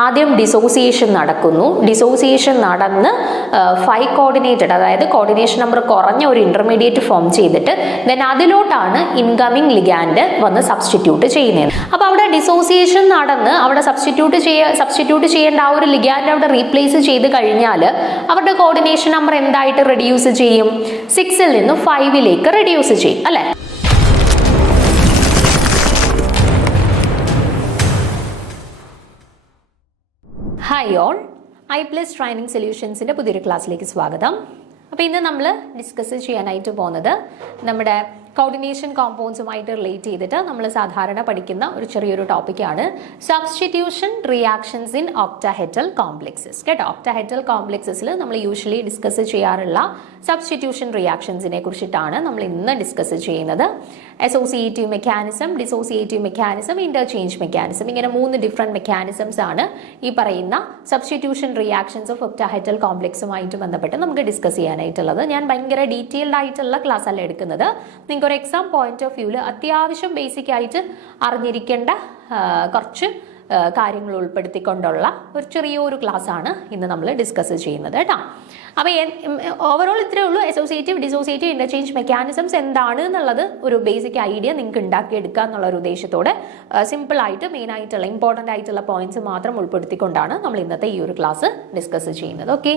ആദ്യം ഡിസോസിയേഷൻ നടക്കുന്നു. ഡിസോസിയേഷൻ നടന്ന് 5 കോർഡിനേറ്റഡ്, അതായത് കോർഡിനേഷൻ നമ്പർ കുറഞ്ഞ ഒരു ഇന്റർമീഡിയറ്റ് ഫോം ചെയ്തിട്ട് ദെൻ അതിലോട്ടാണ് ഇൻകമിങ് ലിഗാൻഡ് വന്ന് സബ്സ്റ്റിറ്റ്യൂട്ട് ചെയ്യുന്നത്. അപ്പോൾ അവിടെ ഡിസോസിയേഷൻ നടന്ന് അവിടെ സബ്സ്റ്റിറ്റ്യൂട്ട് ചെയ്യേണ്ട ആ ഒരു ലിഗാൻഡ് അവിടെ റീപ്ലേസ് ചെയ്ത് കഴിഞ്ഞാൽ അവരുടെ കോർഡിനേഷൻ നമ്പർ എന്തായിട്ട് റെഡ്യൂസ് ചെയ്യും? 6ൽ നിന്ന് 5ലേക്ക് റെഡ്യൂസ് ചെയ്യും അല്ലെ? ഹായ് ഓൾ, I+ ട്രെയിനിങ് സൊല്യൂഷൻസിൻ്റെ പുതിയൊരു ക്ലാസ്സിലേക്ക് സ്വാഗതം. അപ്പോൾ ഇന്ന് നമ്മൾ ഡിസ്കസ് ചെയ്യാനായിട്ട് പോകുന്നത് നമ്മുടെ കോർഡിനേഷൻ കോമ്പൗണ്ട്സുമായിട്ട് റിലേറ്റ് ചെയ്തിട്ട് നമ്മൾ സാധാരണ പഠിക്കുന്ന ഒരു ചെറിയൊരു ടോപ്പിക്കാണ് substitution reactions in octahedral complexes. കേട്ടോ, ഒക്ടാഹെഡ്രൽ കോംപ്ലക്സസിൽ നമ്മൾ യൂഷ്വലി ഡിസ്കസ് ചെയ്യാറുള്ള സബ്സ്റ്റിറ്റ്യൂഷൻ റിയാക്ഷൻസിനെ കുറിച്ചിട്ടാണ് നമ്മൾ ഇന്ന് ഡിസ്കസ് ചെയ്യുന്നത്. Associative mechanism, dissociative mechanism, interchange mechanism, ഇങ്ങനെ 3 ഡിഫറെൻറ്റ് മെക്കാനിസംസ് ആണ് ഈ പറയുന്ന സബ്സ്റ്റിറ്റ്യൂഷൻ റിയാക്ഷൻസ് ഓഫ് ഒക്ടാഹെഡ്രൽ കോംപ്ലക്സുമായിട്ട് ബന്ധപ്പെട്ട് നമുക്ക് ഡിസ്കസ് ചെയ്യാനായിട്ടുള്ളത്. ഞാൻ ഭയങ്കര ഡീറ്റെയിൽഡ് ആയിട്ടുള്ള ക്ലാസ് അല്ല എടുക്കുന്നത്. ഒരു എക്സാം പോയിന്റ് ഓഫ് വ്യൂവിൽ അത്യാവശ്യം ബേസിക് ആയിട്ട് അറിഞ്ഞിരിക്കേണ്ട കുറച്ച് കാര്യങ്ങൾ ഉൾപ്പെടുത്തിക്കൊണ്ടുള്ള ഒരു ചെറിയൊരു ക്ലാസ് ആണ് ഇന്ന് നമ്മൾ ഡിസ്കസ് ചെയ്യുന്നത് കേട്ടോ. അപ്പോൾ ഓവറോൾ ഇത്രയേ ഉള്ളൂ. അസോസിയേറ്റീവ്, ഡിസോസിയേറ്റീവ്, ഇന്റർചേഞ്ച് മെക്കാനിസംസ് എന്താണ് എന്നുള്ളത് ഒരു ബേസിക് ഐഡിയ നിങ്ങൾക്ക് ഉണ്ടാക്കിയെടുക്കുക എന്നുള്ള ഒരു ഉദ്ദേശത്തോടെ സിമ്പിൾ ആയിട്ട് മെയിൻ ആയിട്ടുള്ള ഇമ്പോർട്ടൻ്റ് ആയിട്ടുള്ള പോയിന്റ്സ് മാത്രം ഉൾപ്പെടുത്തിക്കൊണ്ടാണ് നമ്മൾ ഇന്നത്തെ ഈ ഒരു ക്ലാസ് ഡിസ്കസ് ചെയ്യുന്നത്. ഓക്കെ,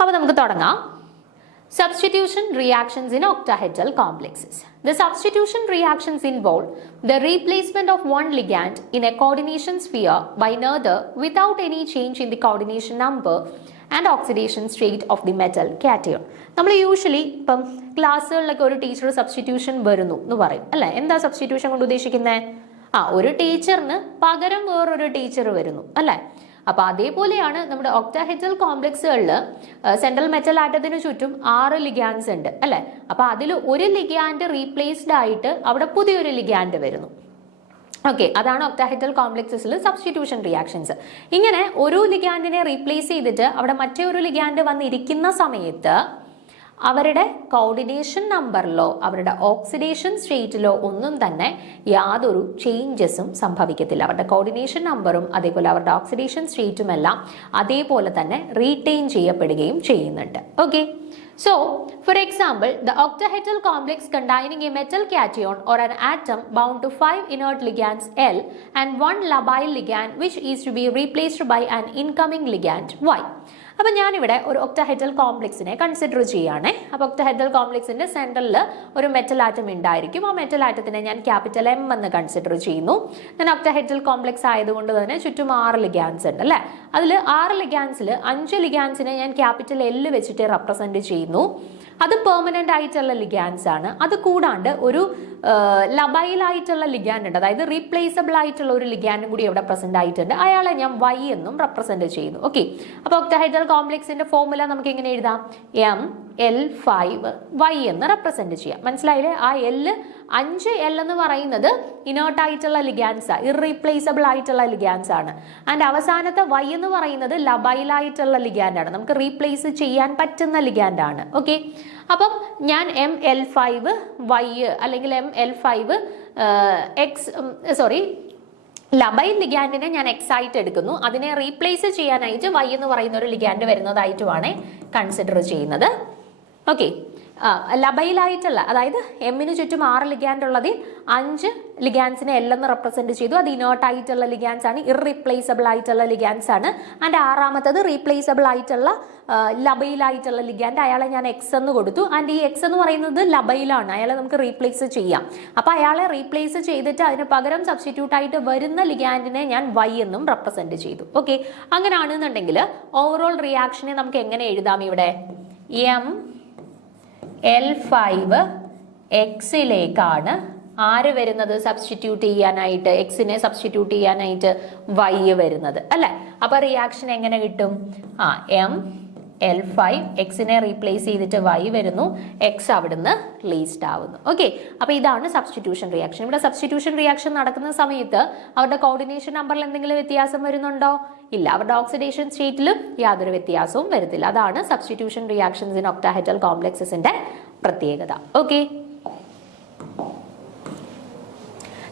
അപ്പോൾ നമുക്ക് തുടങ്ങാം. Substitution reactions in octahedral complexes. The substitution reactions involve the replacement of one ligand in a coordination sphere by another without any change in the coordination number and oxidation state of the metal cation. നമ്മൾ usually ഇപ്പം ക്ലാസ്സുകളിലൊക്കെ ഒരു teacher substitution വരുന്നു എന്ന് പറയും അല്ലേ? എന്താ substitution കൊണ്ട് ഉദ്ദേശിക്കുന്നത്? ഒരു ടീച്ചറിന് പകരം വേറൊരു ടീച്ചർ വരുന്നു അല്ലേ? അപ്പോൾ അതേപോലെയാണ് നമ്മുടെ ഒക്ടാഹെഡ്രൽ കോംപ്ലക്സുകളിൽ സെൻട്രൽ മെറ്റൽ ആറ്റത്തിന് ചുറ്റും 6 ലിഗാൻഡ്സ് ഉണ്ട് അല്ലേ? അപ്പോൾ അതിൽ ഒരു ലിഗാൻഡ് റീപ്ലേസ്ഡ് ആയിട്ട് അവിടെ പുതിയൊരു ലിഗാൻഡ് വരുന്നു. ഓക്കെ, അതാണ് ഒക്ടാഹെഡ്രൽ കോംപ്ലക്സസിൽ സബ്സ്റ്റിറ്റ്യൂഷൻ റിയാക്ഷൻസ്. ഇങ്ങനെ ഒരു ലിഗാൻഡിനെ റീപ്ലേസ് ചെയ്തിട്ട് അവിടെ മറ്റേ ഒരു ലിഗാൻഡ് വന്നിരിക്കുന്ന സമയത്ത് അവരുടെ കോർഡിനേഷൻ നമ്പറിലോ അവരുടെ ഓക്സിഡേഷൻ സ്റ്റേറ്റിലോ ഒന്നും തന്നെ യാതൊരു ചേഞ്ചസും സംഭവിക്കത്തില്ല. അവരുടെ കോർഡിനേഷൻ നമ്പറും അതേപോലെ അവരുടെ ഓക്സിഡേഷൻ സ്റ്റേറ്റും എല്ലാം അതേപോലെ തന്നെ റീറ്റെയിൻ ചെയ്യപ്പെടുകയും ചെയ്യുന്നുണ്ട്. Okay, so for example, the octahedral complex containing a metal cation or an atom bound to 5 inert ligands L and 1 labile ligand which is to be replaced by an incoming ligand Y. അപ്പോൾ ഞാനിവിടെ ഒരു octahedral കോംപ്ലക്സിനെ consider ചെയ്യുകയാണേ. അപ്പോൾ octahedral കോംപ്ലക്സിന്റെ സെൻട്രലിൽ ഒരു metal atom ഉണ്ടായിരിക്കും. ആ metal ആറ്റത്തിനെ ഞാൻ capital M എന്ന് consider ചെയ്യുന്നു. ഞാൻ ഒക്ടാഹെഡ്രൽ കോംപ്ലക്സ് ആയതുകൊണ്ട് തന്നെ ചുറ്റും 6 ലിഗാൻസ് ഉണ്ട് അല്ലേ? അതിൽ 6 ലിഗാൻസിൽ 5 ലിഗാൻസിനെ ഞാൻ ക്യാപിറ്റൽ L വെച്ചിട്ട് റെപ്രസെന്റ് ചെയ്യുന്നു. അത് പെർമനന്റ് ആയിട്ടുള്ള ലിഗാൻസ് ആണ്. അത് കൂടാണ്ട് ഒരു ലബൈലായിട്ടുള്ള ലിഗാൻഡ് ഉണ്ട്, അതായത് റീപ്ലേസബിൾ ആയിട്ടുള്ള ഒരു ലിഗാൻഡും കൂടി ഇവിടെ പ്രസന്റ് ആയിട്ടുണ്ട്. അയാളെ ഞാൻ Y എന്നും റെപ്രസെന്റ് ചെയ്യുന്നു. ഓക്കെ, അപ്പോൾ ഒക്ടാഹെഡ്രൽ കോംപ്ലക്സിന്റെ ഫോർമുല നമുക്ക് എങ്ങനെ എഴുതാം? ML5Y എന്ന് റെപ്രസെന്റ് ചെയ്യാം. മനസ്സിലായില്ലേ? ആ 5L എന്ന് പറയുന്നത് ഇനേർട്ട് ആയിട്ടുള്ള ലിഗാൻസ്, ഇറീപ്ലേസബിൾ ആയിട്ടുള്ള ലിഗാൻസ് ആണ്. ആൻഡ് അവസാനത്തെ Y എന്ന് പറയുന്നത് ലബൈലായിട്ടുള്ള ലിഗാൻഡ് ആണ്, നമുക്ക് റീപ്ലേസ് ചെയ്യാൻ പറ്റുന്ന ലിഗാൻഡ് ആണ്. ഓക്കെ, അപ്പം ഞാൻ ML5Y അല്ലെങ്കിൽ ML5 ലബൈൽ ലിഗാൻഡിനെ ഞാൻ X ആയിട്ട് എടുക്കുന്നു. അതിനെ റീപ്ലേസ് ചെയ്യാനായിട്ട് Y എന്ന് പറയുന്ന ഒരു ലിഗാൻഡ് വരുന്നതായിട്ടുമാണ് കൺസിഡർ ചെയ്യുന്നത്. ഓക്കെ, ലബൈലായിട്ടുള്ള, അതായത് എമ്മിന് ചുറ്റും 6 ലിഗാൻഡ് ഉള്ളതിൽ 5 ലിഗാൻസിനെ L എന്ന് റെപ്രസെന്റ് ചെയ്തു. അത് ഇനേർട്ട് ആയിട്ടുള്ള ലിഗാൻസ് ആണ്, ഇറീപ്ലേസബിൾ ആയിട്ടുള്ള ലിഗാൻസ് ആണ്. ആൻഡ് 6ാമത്തത് റീപ്ലേസബിൾ ആയിട്ടുള്ള ലബൈലായിട്ടുള്ള ലിഗാൻഡ്, അയാളെ ഞാൻ X എന്ന് കൊടുത്തു. ആൻഡ് ഈ X എന്ന് പറയുന്നത് ലബൈലാണ്, അയാളെ നമുക്ക് റീപ്ലേസ് ചെയ്യാം. അപ്പോൾ അയാളെ റീപ്ലേസ് ചെയ്തിട്ട് അതിന് പകരം സബ്സ്റ്റിറ്റ്യൂട്ട് ആയിട്ട് വരുന്ന ലിഗാൻഡിനെ ഞാൻ Y എന്നും റെപ്രസെന്റ് ചെയ്തു. ഓക്കെ, അങ്ങനെയാണെന്നുണ്ടെങ്കിൽ ഓവറോൾ റിയാക്ഷനെ നമുക്ക് എങ്ങനെ എഴുതാം? ഇവിടെ ML5 Xയിലേക്കാണ് ആര് വരുന്നത്? സബ്സ്റ്റിറ്റ്യൂട്ട് ചെയ്യാനായിട്ട്, എക്സിനെ സബ്സ്റ്റിറ്റ്യൂട്ട് ചെയ്യാനായിട്ട് Y വരുന്നത് അല്ലേ? അപ്പൊ റിയാക്ഷൻ എങ്ങനെ കിട്ടും? ML5 എക്സിനെ റീപ്ലേസ് ചെയ്തിട്ട് Y വരുന്നു, X അവിടുന്ന് റിലീസ്ഡ് ആവുന്നു. ഓക്കെ, അപ്പൊ ഇതാണ് സബ്സ്റ്റിറ്റ്യൂഷൻ റിയാക്ഷൻ. ഇവിടെ സബ്സ്റ്റിറ്റ്യൂഷൻ റിയാക്ഷൻ നടക്കുന്ന സമയത്ത് അവരുടെ കോർഡിനേഷൻ നമ്പറിൽ എന്തെങ്കിലും വ്യത്യാസം വരുന്നുണ്ടോ? ഇല്ല. അവരുടെ ഓക്സിഡേഷൻ സ്റ്റേറ്റിലും യാതൊരു വ്യത്യാസവും വരത്തില്ല. അതാണ് സബ്സ്റ്റിറ്റ്യൂഷൻ റിയാക്ഷൻസ് ഇൻ ഒക്ടാഹെഡ്രൽ കോംപ്ലക്സസിന്റെ പ്രത്യേകത. Okay,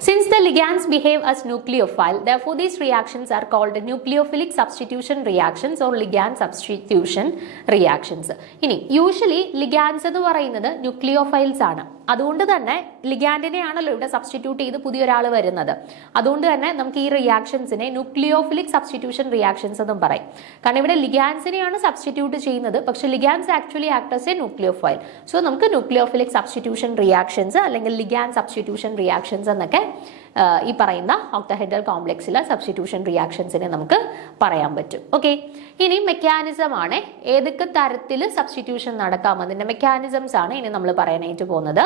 Since the ligands behave as nucleophile, therefore these reactions are called nucleophilic substitution reactions or ligand substitution reactions. ഇനി യൂഷ്വലി ലിഗാൻസ് എന്ന് പറയുന്നത് ന്യൂക്ലിയോഫൈൽസ് ആണ്. അതുകൊണ്ട് തന്നെ ലിഗാൻഡിനെയാണല്ലോ ഇവിടെ സബ്സ്റ്റിറ്റ്യൂട്ട് ചെയ്ത് പുതിയൊരാൾ വരുന്നത്. അതുകൊണ്ട് തന്നെ നമുക്ക് ഈ റിയാക്ഷൻസിനെ ന്യൂക്ലിയോഫിലിക് സബ്സ്റ്റിറ്റ്യൂഷൻ റിയാക്ഷൻസ് എന്നും പറയും. കാരണം ഇവിടെ ലിഗാൻസിനെയാണ് സബ്സ്റ്റിറ്റ്യൂട്ട് ചെയ്യുന്നത്, പക്ഷെ ligands actually act as A nucleophile. So നമുക്ക് ന്യൂക്ലിയോഫിലിക് സബ്സ്റ്റിറ്റ്യൂഷൻ റിയാക്ഷൻസ് അല്ലെങ്കിൽ ലിഗാൻഡ് സബ്സ്റ്റിറ്റ്യൂഷൻ റിയാക്ഷൻസ് എന്നൊക്കെ ഈ പറയുന്ന ഒക്ടഹെഡ്രൽ കോംപ്ലക്സിലെ സബ്സ്റ്റിറ്റ്യൂഷൻ റിയാക്ഷൻസിനെ നമുക്ക് പറയാൻ പറ്റും. ഓക്കെ, ഇനി മെക്കാനിസം ആണ്, ഏതൊക്കെ തരത്തിൽ സബ്സ്റ്റിറ്റ്യൂഷൻ നടക്കാം അതിന്റെ മെക്കാനിസംസ് ആണ് ഇനി നമ്മൾ പറയാനായിട്ട് പോകുന്നത്.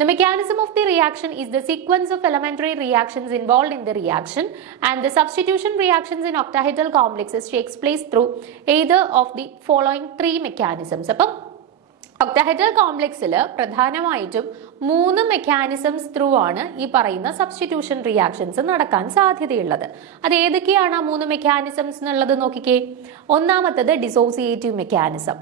The mechanism of the reaction is the sequence of elementary reactions involved in the reaction, and the substitution reactions in octahedral complexes takes place through either of the following three mechanisms. അപ്പം ഒക്ടഹെഡ്രൽ കോംപ്ലക്സിൽ പ്രധാനമായിട്ടും 3 mechanisms through ആണ് ഈ പറയുന്ന substitution reactions നടക്കാൻ സാധ്യതയുള്ളത്. അത് ഏതൊക്കെയാണ് ആ 3 മെക്കാനിസംസ് എന്നുള്ളത് നോക്കിക്കേ. ഒന്നാമത്തത് ഡിസോസിയേറ്റീവ് മെക്കാനിസം,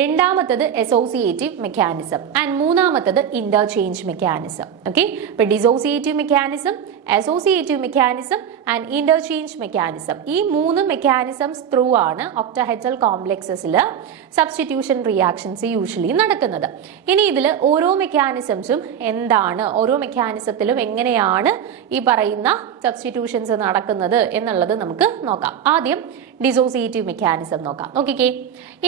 രണ്ടാമത്തത് അസോസിയേറ്റീവ് മെക്കാനിസം ആൻഡ് മൂന്നാമത്തത് ഇന്റർചേഞ്ച് മെക്കാനിസം. ഓക്കെ, ഇപ്പൊ dissociative mechanism, associative mechanism and interchange mechanism, ഈ 3 മെക്കാനിസംസ് ത്രൂ ആണ് ഒക്ടഹെഡ്രൽ കോംപ്ലക്സസിൽ സബ്സ്റ്റിറ്റ്യൂഷൻ റിയാക്ഷൻസ് യൂഷ്വലി നടക്കുന്നത്. ഇനി ഇതിൽ ഓരോ മെക്കാനിസംസും എന്താണ്, ഓരോ മെക്കാനിസത്തിലും എങ്ങനെയാണ് ഈ പറയുന്ന സബ്സ്റ്റിറ്റ്യൂഷൻസ് നടക്കുന്നത് എന്നുള്ളത് നമുക്ക് നോക്കാം. ആദ്യം ഡിസോസിയേറ്റീവ് മെക്കാനിസം നോക്കാം. നോക്കിക്കേ,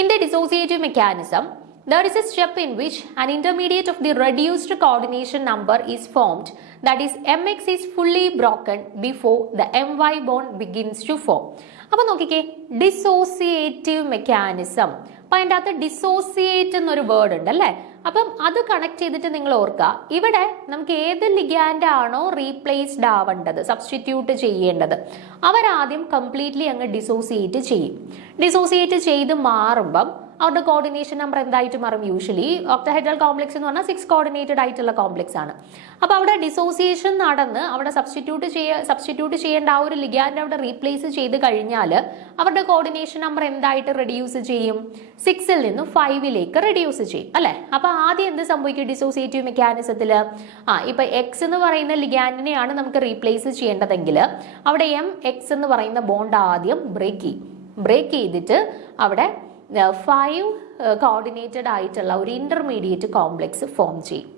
in the dissociative mechanism there is a step in which an intermediate of the reduced coordination number is formed, that is mx is fully broken before the my bond begins to form. അപ്പോൾ നോക്കിക്കേ, dissociative mechanism, അപ്പം അതിൻ്റെ അകത്ത് dissociate എന്നൊരു word ഉണ്ട് അല്ലേ. അപ്പം അത് കണക്ട് ചെയ്തിട്ട് നിങ്ങൾ ഓർക്കുക, ഇവിടെ നമുക്ക് ഏത് ലിഗാൻഡ് ആണോ റീപ്ലേസ്ഡ് ആവേണ്ടത്, സബ്സ്റ്റിറ്റ്യൂട്ട് ചെയ്യേണ്ടത്, അവരാദ്യം കംപ്ലീറ്റ്ലി അങ്ങ് ഡിസോസിയേറ്റ് ചെയ്യും. ഡിസോസിയേറ്റ് ചെയ്ത് മാറുമ്പം അവരുടെ കോർഡിനേഷൻ നമ്പർ എന്തായിട്ട് മാറും? യൂഷ്വലി ഒക്ടഹെഡ്രൽ കോംപ്ലക്സ് എന്ന് പറഞ്ഞാൽ 6 കോർഡിനേറ്റഡ് ആയിട്ടുള്ള കോംപ്ലക്സ് ആണ്. അപ്പോൾ അവിടെ ഡിസോസിയേഷൻ നടന്ന് അവിടെ സബ്സ്റ്റിറ്റ്യൂട്ട് ചെയ്യേണ്ട ആ ഒരു ലിഗാൻഡ് അവിടെ റീപ്ലേസ് ചെയ്ത് കഴിഞ്ഞാൽ അവരുടെ കോർഡിനേഷൻ നമ്പർ എന്തായിട്ട് റെഡ്യൂസ് ചെയ്യും? 6ൽ നിന്ന് 5ലേക്ക് റെഡ്യൂസ് ചെയ്യും അല്ലെ. അപ്പൊ ആദ്യം എന്ത് സംഭവിക്കും ഡിസോസിയേറ്റീവ് മെക്കാനിസത്തിൽ? ഇപ്പൊ എക്സ് എന്ന് പറയുന്ന ലിഗാൻഡിനെയാണ് നമുക്ക് റീപ്ലേസ് ചെയ്യേണ്ടതെങ്കിൽ അവിടെ mx എന്ന് പറയുന്ന ബോണ്ട് ആദ്യം ബ്രേക്ക് ചെയ്തിട്ട് അവിടെ 5 കോർഡിനേറ്റഡ് ആയിട്ടുള്ള ഒരു ഇന്റർമീഡിയറ്റ് കോംപ്ലക്സ് ഫോം ചെയ്യും.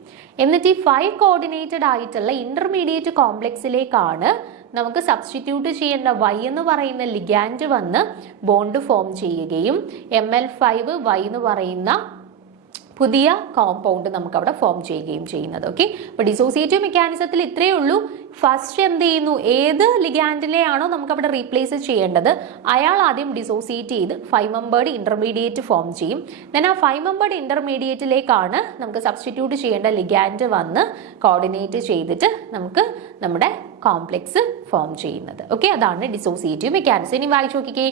എന്നിട്ട് ഈ 5 കോർഡിനേറ്റഡ് ആയിട്ടുള്ള ഇന്റർമീഡിയറ്റ് കോംപ്ലക്സിലേക്കാണ് നമുക്ക് സബ്സ്റ്റിറ്റ്യൂട്ട് ചെയ്യേണ്ട y എന്ന് പറയുന്ന ലിഗാൻഡ് വന്ന് ബോണ്ട് ഫോം ചെയ്യുകയും ml5 y എന്ന് പറയുന്ന പുതിയ കോമ്പൗണ്ട് നമുക്ക് അവിടെ ഫോം ചെയ്യുകയും ചെയ്യുന്നത്. ഓക്കെ, അപ്പോൾ ഡിസോസിയേറ്റീവ് മെക്കാനിസത്തിൽ ഇത്രയേ ഉള്ളൂ. ഫസ്റ്റ് എന്ത് ചെയ്യുന്നു, ഏത് ലിഗാൻഡിലെയാണോ നമുക്ക് അവിടെ റീപ്ലേസ് ചെയ്യേണ്ടത് അയാൾ ആദ്യം ഡിസോസിയേറ്റ് ചെയ്ത് 5 മെമ്പേർഡ് ഇന്റർമീഡിയറ്റ് ഫോം ചെയ്യും. ദെൻ ആ 5 മെമ്പേർഡ് ഇന്റർമീഡിയറ്റിലേക്കാണ് നമുക്ക് സബ്സ്റ്റിറ്റ്യൂട്ട് ചെയ്യേണ്ട ലിഗാൻഡ് വന്ന് കോർഡിനേറ്റ് ചെയ്തിട്ട് നമുക്ക് നമ്മുടെ കോംപ്ലക്സ് ഫോം ചെയ്യുന്നത്. ഓക്കെ, അതാണ് ഡിസോസിയേറ്റീവ് മെക്കാനിസം. ഇനി വായിച്ചു നോക്കിക്കേ.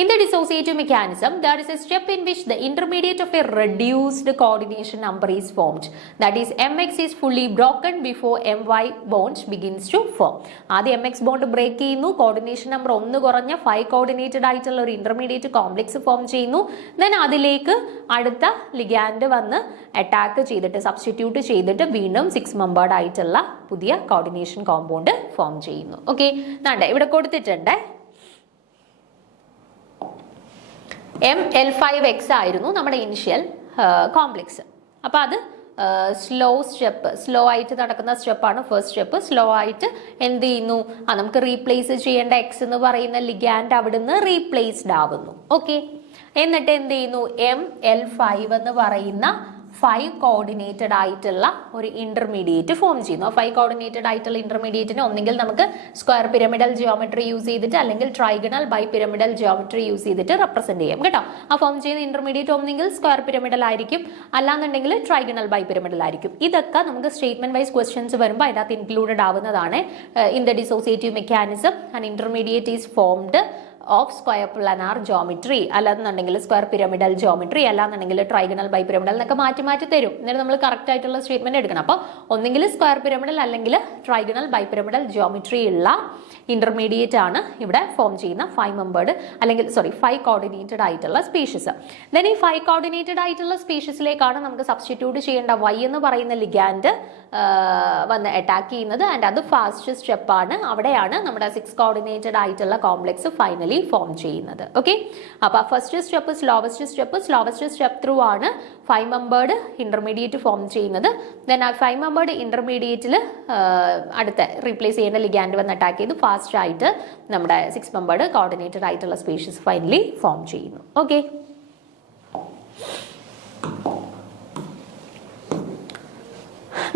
In the dissociative mechanism, there is a step in which the intermediate of a reduced coordination number is formed. That is, mx is fully broken before my bond begins to form. ആദ്യം mx bond break ചെയ്യുന്നു, coordination number 1 കുറഞ്ഞ 5 coordinated ആയിട്ടുള്ള ഒരു intermediate complex form ചെയ്യുന്നു. Then അതിലേക്ക് അടുത്ത ligand വന്ന് attack ചെയ്തിട്ട് സബ്സ്റ്റിറ്റ്യൂട്ട് ചെയ്തിട്ട് വീണ്ടും 6 മെമ്പേർഡ് ആയിട്ടുള്ള പുതിയ കോർഡിനേഷൻ കോമ്പൗണ്ട് ഫോം ചെയ്യുന്നു. ഓക്കെ, ഇവിടെ കൊടുത്തിട്ടുണ്ട് ml5x ആയിരുന്നു നമ്മുടെ ഇനിഷ്യൽ കോംപ്ലക്സ്. അപ്പോൾ അത് സ്ലോ ആയിട്ട് നടക്കുന്ന സ്റ്റെപ്പാണ് ഫസ്റ്റ് സ്റ്റെപ്പ്. സ്ലോ ആയിട്ട് എന്ത് ചെയ്യുന്നു, നമുക്ക് റീപ്ലേസ് ചെയ്യേണ്ട എക്സ് എന്ന് പറയുന്ന ലിഗാൻഡ് അവിടുന്ന് റീപ്ലേസ്ഡ് ആവുന്നു. ഓക്കെ, എന്നിട്ട് എന്ത് ചെയ്യുന്നു, ml5 എന്ന് പറയുന്ന 5 കോർഡിനേറ്റഡ് ആയിട്ടുള്ള ഒരു ഇന്റർമീഡിയറ്റ് ഫോം ചെയ്യുന്നു. ആ 5 കോർഡിനേറ്റഡ് ആയിട്ടുള്ള ഇന്റർമീഡിയറ്റിനെ ഒന്നെങ്കിൽ നമുക്ക് സ്ക്വയർ പിരമിഡൽ ജിയോമെട്രി യൂസ് ചെയ്തിട്ട് അല്ലെങ്കിൽ trigonal bipyramidal geometry use ചെയ്തിട്ട് റെപ്രസെന്റ് ചെയ്യാം കേട്ടോ. ആ ഫോം ചെയ്യുന്ന ഇന്റർമീഡിയറ്റ് ഒന്നെങ്കിൽ സ്ക്വയർ പിരമിഡൽ ആയിരിക്കും, അല്ലാന്നുണ്ടെങ്കിൽ ട്രൈഗണൽ ബൈ പിരമിഡൽ ആയിരിക്കും. ഇതൊക്കെ നമുക്ക് സ്റ്റേറ്റ്മെന്റ് വൈസ് ക്വസ്റ്റ്യൻസ് വരുമ്പോൾ അതിനകത്ത് ഇൻക്ലൂഡഡ് ആവുന്നതാണ്. In the dissociative mechanism an intermediate is formed of square planar geometry, അല്ലാന്നുണ്ടെങ്കിൽ സ്ക്വയർ പിരമിഡൽ ജോമെട്രി, അല്ലാന്നുണ്ടെങ്കിൽ ട്രൈഗണൽ ബൈ പിരമിഡൽ എന്നൊക്കെ മാറ്റി മാറ്റി തരും. എന്നിട്ട് നമ്മൾ കറക്റ്റ് ആയിട്ടുള്ള സ്റ്റേറ്റ്മെന്റ് എടുക്കണം. അപ്പോൾ ഒന്നെങ്കിൽ സ്ക്വയർ പിരമിഡൽ അല്ലെങ്കിൽ ട്രൈഗണൽ ബൈ പിരമിഡൽ ജോമെട്രി ഉള്ള ഇന്റർമീഡിയറ്റ് ആണ് ഇവിടെ ഫോം ചെയ്യുന്ന 5 മെമ്പേർഡ് അല്ലെങ്കിൽ 5 കോർഡിനേറ്റഡ് ആയിട്ടുള്ള സ്പീഷീസ്. ദെൻ ഈ 5 കോർഡിനേറ്റഡ് ആയിട്ടുള്ള സ്പീഷീസിലേക്കാണ് നമുക്ക് സബ്സ്റ്റിറ്റ്യൂട്ട് ചെയ്യേണ്ട Y എന്ന് പറയുന്ന ലിഗാൻഡ് വന്ന് അറ്റാക്ക് ചെയ്യുന്നത്. ആൻഡ് അത് ഫാസ്റ്റ് സ്റ്റെപ്പ് ആണ്. അവിടെയാണ് നമ്മുടെ 6 കോർഡിനേറ്റഡ് ആയിട്ടുള്ള കോംപ്ലക്സ് ഫൈനലി ഫോം ചെയ്യുന്നത്. ഓക്കെ, അപ്പൊ first step slowest step through ആണ് 5 മെമ്പേർഡ് ഇന്റർമീഡിയറ്റ് ഫോം ചെയ്യുന്നത്. ദെൻ ആ 5 മെമ്പേർഡ് ഇന്റർമീഡിയറ്റിൽ അടുത്ത റീപ്ലേസ് ചെയ്യുന്ന ലിഗാൻഡ് വന്ന് അറ്റാക്ക് ചെയ്ത് ഫാസ്റ്റ് ആയിട്ട് നമ്മുടെ 6 മെമ്പേർഡ് കോർഡിനേറ്റഡ് ആയിട്ടുള്ള സ്പീഷീസ് ഫൈനലി ഫോം ചെയ്യുന്നു. Okay,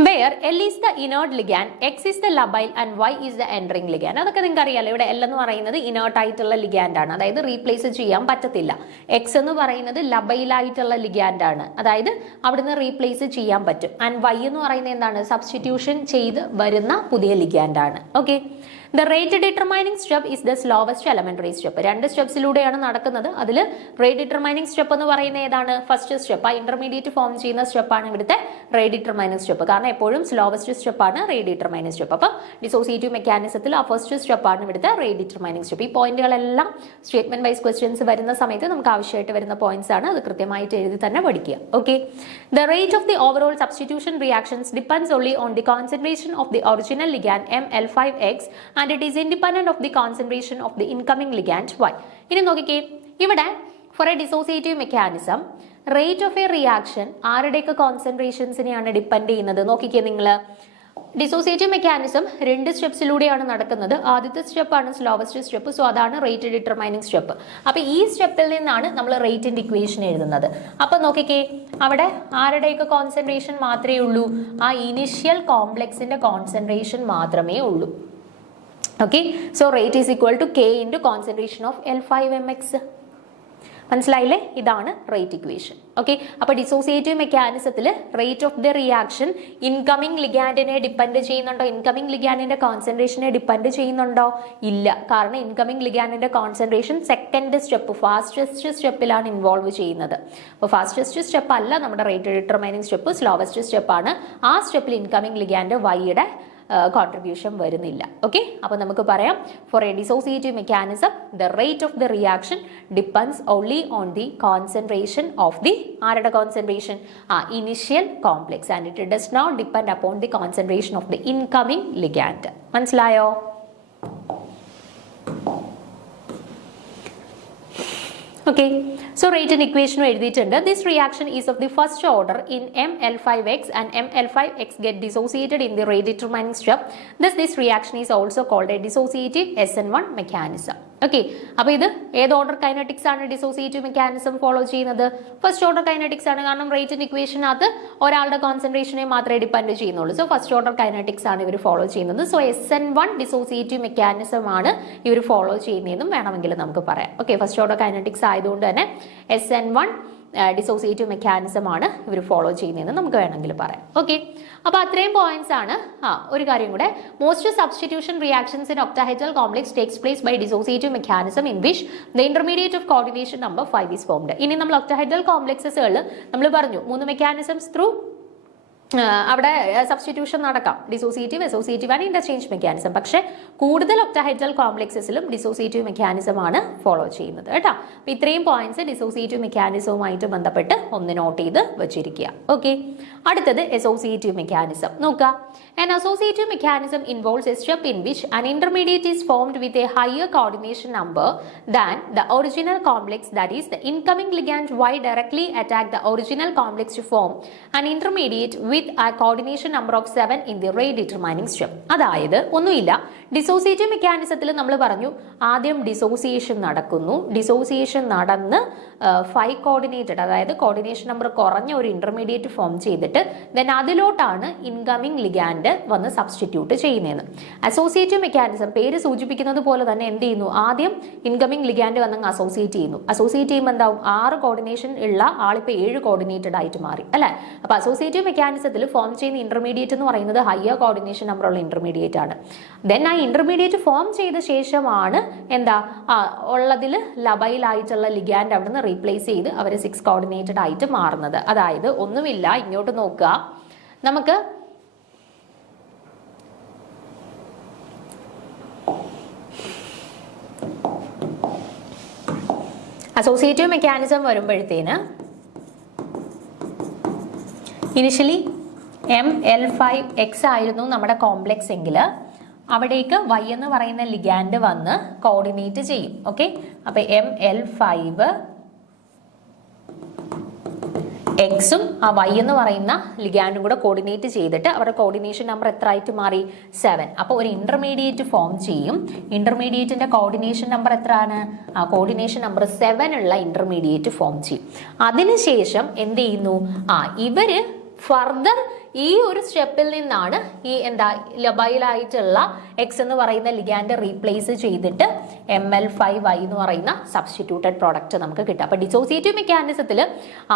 where L is the inert ligand, X is the labile and Y is the entering ligand. അതൊക്കെ നിങ്ങൾക്ക് അറിയാലോ. ഇവിടെ L എന്ന് പറയുന്നത് ഇനേർട്ട് ആയിട്ടുള്ള ലിഗാൻഡ് ആണ്, അതായത് റീപ്ലേസ് ചെയ്യാൻ പറ്റത്തില്ല. X എന്ന് പറയുന്നത് ലബൈൽ ആയിട്ടുള്ള ലിഗാൻഡ് ആണ്, അതായത് അവിടുന്ന് റീപ്ലേസ് ചെയ്യാൻ പറ്റും. ആൻഡ് Y എന്ന് പറയുന്നത് എന്താണ്? സബ്സ്റ്റിറ്റ്യൂഷൻ ചെയ്ത് വരുന്ന പുതിയ ലിഗാൻഡ് ആണ്. Okay, the rate determining step is the slowest elementary step. 2 സ്റ്റെപ്സിലൂടെയാണ് നടക്കുന്നത്. അതിൽ റേറ്റ് ഡിറ്റർമൈനിങ് സ്റ്റെപ്പ് എന്ന് പറയുന്നത് ഏതാണ്? First step. ആ ഇന്റർമീഡിയറ്റ് ഫോം ചെയ്യുന്ന സ്റ്റെപ്പാണ് ഇവിടുത്തെ റേറ്റ് ഡിറ്റർമൈനിങ് സ്റ്റെപ്പ്. കാരണം എപ്പോഴും സ്ലോവസ്റ്റ് സ്റ്റെപ്പാണ് റേറ്റ് ഡിറ്റർമൈനിങ് സ്റ്റെപ്പ്. അപ്പോൾ ഡിസോസിയേറ്റീവ് മെക്കാനിസത്തിൽ ആ ഫസ്റ്റ് സ്റ്റെപ്പാണ് ഇവിടുത്തെ റേറ്റ് ഡിറ്റർമൈനിങ് സ്റ്റെപ്പ്. ഈ പോയിന്റുകളെല്ലാം സ്റ്റേറ്റ്മെന്റ് വൈസ് ക്വസ്റ്റ്യൻസ് വരുന്ന സമയത്ത് നമുക്ക് ആവശ്യമായിട്ട് വരുന്ന പോയിന്റ്സ് ആണ്. അത് കൃത്യമായിട്ട് എഴുതി തന്നെ പഠിക്കുക. Okay, the rate of the overall substitution reactions depends only on the concentration of the original ligand ML5X and it is independent of the concentration of the incoming ligand Y. ഇനി നോക്കിക്കേ, ഇവിടെ for a dissociative mechanism rate of a reaction ആരുടെയൊക്കെ കോൺസെൻട്രേഷൻസിനെയാണ് depend ചെയ്യുന്നത്? നോക്കിക്കേ നിങ്ങൾ, dissociative mechanism 2 സ്റ്റെപ്സിലൂടെയാണ് നടക്കുന്നത്. ആദ്യത്തെ സ്റ്റെപ്പാണ് സ്ലോവസ്റ്റ് സ്റ്റെപ്പ്, സോ അതാണ് റേറ്റ് ഡിറ്റർമൈനിങ് സ്റ്റെപ്പ്. അപ്പൊ ഈ സ്റ്റെപ്പിൽ നിന്നാണ് നമ്മൾ റേറ്റിന്റെ ഇക്വേഷൻ എഴുതുന്നത്. അപ്പൊ നോക്കിക്കേ, അവിടെ ആരുടെയൊക്കെ കോൺസെൻട്രേഷൻ മാത്രമേ ഉള്ളൂ? ആ ഇനിഷ്യൽ കോംപ്ലക്സിന്റെ കോൺസെൻട്രേഷൻ മാത്രമേ ഉള്ളൂ. Okay, so rate is equal to K into concentration of L5mx. മനസ്സിലായില്ലേ? ഇതാണ് റേറ്റ് ഇക്വേഷൻ. ഓക്കെ, അപ്പൊ ഡിസോസിയേറ്റീവ് മെക്കാനിസത്തിൽ rate of the reaction incoming ലിഗാൻഡിനെ ഡിപ്പെൻഡ് ചെയ്യുന്നുണ്ടോ? ഇൻകമിംഗ് ലിഗാൻഡിന്റെ കോൺസെൻട്രേഷനെ ഡിപ്പെൻഡ് ചെയ്യുന്നുണ്ടോ? ഇല്ല. കാരണം ഇൻകമിംഗ് ലിഗാൻഡിന്റെ കോൺസെൻട്രേഷൻ സെക്കൻഡ് സ്റ്റെപ്പ് ഫാസ്റ്റസ്റ്റ് സ്റ്റെപ്പിലാണ് ഇൻവോൾവ് ചെയ്യുന്നത്. അപ്പോൾ ഫാസ്റ്റസ്റ്റ് സ്റ്റെപ്പ് അല്ല നമ്മുടെ റേറ്റ് ഡിറ്റർമൈനിങ് സ്റ്റെപ്പ്, സ്ലോവസ്റ്റ് സ്റ്റെപ്പാണ്. ആ സ്റ്റെപ്പിൽ ഇൻകമിംഗ് ലിഗാൻഡ് Yയുടെ കോൺട്രിബ്യൂഷൻ വരുന്നില്ല. ഓക്കെ, അപ്പൊ നമുക്ക് പറയാം, for a dissociative mechanism the rate of the reaction depends only on the concentration of the ആരുടെ കോൺസെൻട്രേഷൻ? Initial complex and it does not depend upon the concentration of the incoming ligand. മനസ്സിലായോ? Okay, so rate and equation എഴുതിയിട്ടുണ്ട്. This reaction is of the first order in ML5X and ML5X get dissociated in the rate determining step. Thus this reaction is also called a dissociative SN1 mechanism. Okay, അപ്പൊ ഇത് ഏത് order kinetics ആണ് dissociative mechanism follow ചെയ്യുന്നത്? First order kinetics ആണ്. കാരണം rate and equation അത് ഒരാളുടെ കോൺസെൻട്രേഷനെ മാത്രമേ ഡിപ്പെൻഡ് ചെയ്യുന്നുള്ളൂ. സോ ഫസ്റ്റ് ഓർഡർ കൈനറ്റിക്സ് ആണ് ഇവർ ഫോളോ ചെയ്യുന്നത്. സോ SN1 ഡിസോസിയേറ്റീവ് മെക്കാനിസം ആണ് ഇവർ ഫോളോ ചെയ്യുന്നതെന്നും വേണമെങ്കിൽ നമുക്ക് പറയാം. ഓക്കെ, ഫസ്റ്റ് ഓർഡർ കൈനറ്റിക്സ് ആയതുകൊണ്ട് തന്നെ SN1 ഡിസോസിയേറ്റീവ് മെക്കാനിസം ആണ് ഇവർ ഫോളോ ചെയ്യുന്നതെന്ന് നമുക്ക് വേണമെങ്കിൽ പറയാം. ഓക്കെ, അപ്പൊ അത്രയും പോയിന്റ്സ് ആണ്. ഒരു കാര്യം കൂടെ, most substitution reactions in octahedral complex takes place by dissociative mechanism in which the intermediate of coordination number 5 is formed. ഇനി നമ്മൾ ഒക്ടാഹെഡ്രൽ കോംപ്ലക്സസുകളിൽ നമ്മൾ പറഞ്ഞു 3 മെക്കാനിസംസ് ത്രൂ അവിടെ സബ്സ്റ്റിറ്റ്യൂഷൻ നടക്കാം, dissociative, associative and interchange mechanism. പക്ഷെ കൂടുതൽ ഒക്ടാഹെഡ്രൽ കോംപ്ലക്സസിലും ഡിസോസിയേറ്റീവ് മെക്കാനിസം ആണ് ഫോളോ ചെയ്യുന്നത് കേട്ടോ. അപ്പൊ ഇത്രയും പോയിന്റ്സ് ഡിസോസിയേറ്റീവ് മെക്കാനിസവുമായിട്ട് ബന്ധപ്പെട്ട് ഒന്ന് നോട്ട് ചെയ്ത് വെച്ചിരിക്കുക. ഓക്കെ, അടുത്തത് അസോസിയേറ്റീവ് മെക്കാനിസം നോക്കുക. An associative mechanism involves a step in which an intermediate is formed with a higher coordination number than the original complex, that is, the incoming ligand Y directly attack the original complex to form an intermediate with a coordination number of 7 in the rate determining step. അതായത് ഒന്നുമില്ല, dissociative മെക്കാനിസത്തിൽ നമ്മൾ പറഞ്ഞു ആദ്യം dissociation നടക്കുന്നു. Dissociation നടന്ന് 5 coordinated, അതായത് coordination number കുറഞ്ഞ ഒരു ഇന്റർമീഡിയറ്റ് ഫോം ചെയ്തിട്ട് ദെൻ അതിലോട്ടാണ് ഇൻകമിംഗ് ലിഗാൻഡ് വന്ന് സബ്സ്റ്റിറ്റ്യൂട്ട് ചെയ്യുന്നതെന്ന്. അസോസിയേറ്റീവ് മെക്കാനിസം പേര് സൂചിപ്പിക്കുന്നത് പോലെ തന്നെ എന്ത് ചെയ്യുന്നു? ആദ്യം ഇൻകമിംഗ് ലിഗാൻഡ് വന്ന് അസോസിയേറ്റ് ചെയ്യുന്നു. അസോസിയേറ്റ് ചെയ്യുമ്പോൾ എന്താവും? 6 കോർഡിനേഷൻ ഉള്ള ആളിപ്പോൾ 7 കോർഡിനേറ്റഡ് ആയിട്ട് മാറി അല്ലെ. അപ്പൊ അസോസിയേറ്റീവ് മെക്കാനിസത്തിൽ മെക്കാനിസത്തിൽ ഫോം ചെയ്യുന്ന ഇന്റർമീഡിയറ്റ് എന്ന് പറയുന്നത് ഹയർ കോർഡിനേഷൻ നമ്പർ ഉള്ള ഇന്റർമീഡിയറ്റ് ആണ്. ദെൻ ആ ഇന്റർമീഡിയറ്റ് ഫോം ചെയ്ത ശേഷമാണ് എന്താ ഉള്ളതിൽ ലബൈലായിട്ടുള്ള ലിഗാൻഡ് അവിടെ നിന്ന് റീപ്ലേസ് ചെയ്ത് അവർ 6 കോർഡിനേറ്റഡ് ആയിട്ട് മാറുന്നത്. അതായത് ഒന്നുമില്ല, ഇങ്ങോട്ട് നോക്കുക, നമുക്ക് അസോസിയേറ്റീവ് മെക്കാനിസം വരുമ്പോഴത്തേന് ഇനിഷ്യലി ML5X ആയിരുന്നു നമ്മുടെ കോംപ്ലക്സ് എങ്കിൽ അവിടേക്ക് Y എന്ന് പറയുന്ന ലിഗാൻഡ് വന്ന് കോർഡിനേറ്റ് ചെയ്യും. ഓക്കെ, അപ്പൊ ML5 എക്സും ആ Y എന്ന് പറയുന്ന ലിഗാൻഡും കൂടെ കോർഡിനേറ്റ് ചെയ്തിട്ട് അവരുടെ കോർഡിനേഷൻ നമ്പർ എത്ര ആയിട്ട് മാറി? 7. അപ്പോൾ ഒരു ഇന്റർമീഡിയറ്റ് ഫോം ചെയ്യും. ഇന്റർമീഡിയറ്റിന്റെ കോർഡിനേഷൻ നമ്പർ എത്രയാണ്? ആ കോർഡിനേഷൻ നമ്പർ 7 ഉള്ള ഇന്റർമീഡിയറ്റ് ഫോം ചെയ്യും. അതിനുശേഷം എന്ത് ചെയ്യുന്നു? ഇവര് ഫർദർ ഈ ഒരു സ്റ്റെപ്പിൽ നിന്നാണ് ഈ ലബൈലായിട്ടുള്ള എക്സ് എന്ന് പറയുന്ന ലിഗാൻഡ് റീപ്ലേസ് ചെയ്തിട്ട് ML5Y എന്ന് പറയുന്ന സബ്സ്റ്റിറ്റ്യൂട്ടഡ് പ്രോഡക്റ്റ് നമുക്ക് കിട്ടും. അപ്പൊ ഡിസോസിയേറ്റീവ് മെക്കാനിസത്തിൽ